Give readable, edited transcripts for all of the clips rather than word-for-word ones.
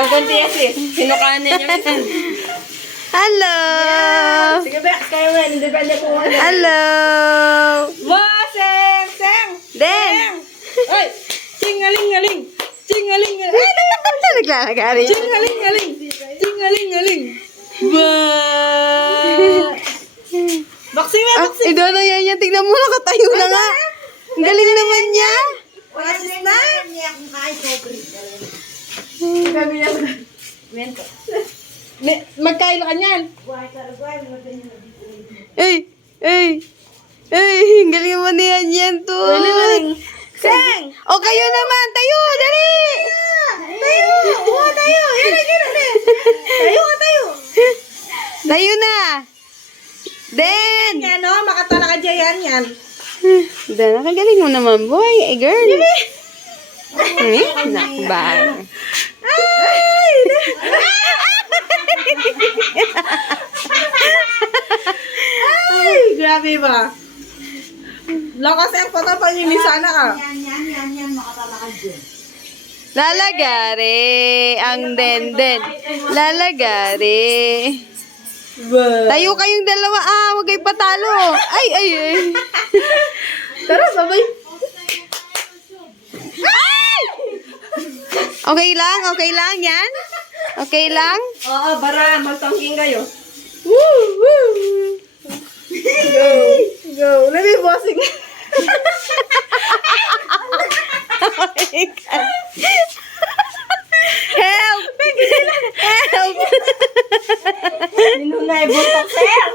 Gaganti yan sis. Sinukanan niya minsan. Hello! Sige, Bex. Kayo nga. Independent po nga. Hello! Seng! Seng! Den! Ay! Chingaling-ngaling! Chingaling-ngaling! Naglalagari. Chingaling-ngaling! Chingaling-ngaling! Ba! Baksi mo! Baksi! Idolo yan yan. Tignan mo, nakatayo na nga. Ang galing naman niya. Wala sis na! Sabi niya sa... Mento. Magkaila ka niyan. Ay! Ay! Ay! Ang galing naman ni yan yan to. Seng! O kayo naman! Tayo! Dali! Tayo! Oo, tayo! Yan ang gano'n. Tayo ka tayo! Tayo na! Den! Yan o, makatala ka dyan yan. Den, nakagaling mo naman, boy. Eh, girl. Nakbang. Ay! Ay! Grabe ba? Lakas ang pata pa yung sana ka. Lalagari. Ang den. Lalagari. Tayo kayong dalawa. Huwag kayo patalo. Ay. Tara, sabay. Okay lang yan? Okay lang? Oo, bara. Magtangking kayo. Woo! Woo! Go! Go! Let me bossing. Help! Help! Ninunay buntok, sir.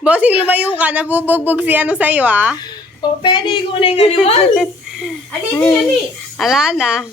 Bossing, lumayo ka. Nabubugbog si ano sa'yo, O, pwede ko na yung animal. Ani. Ala na.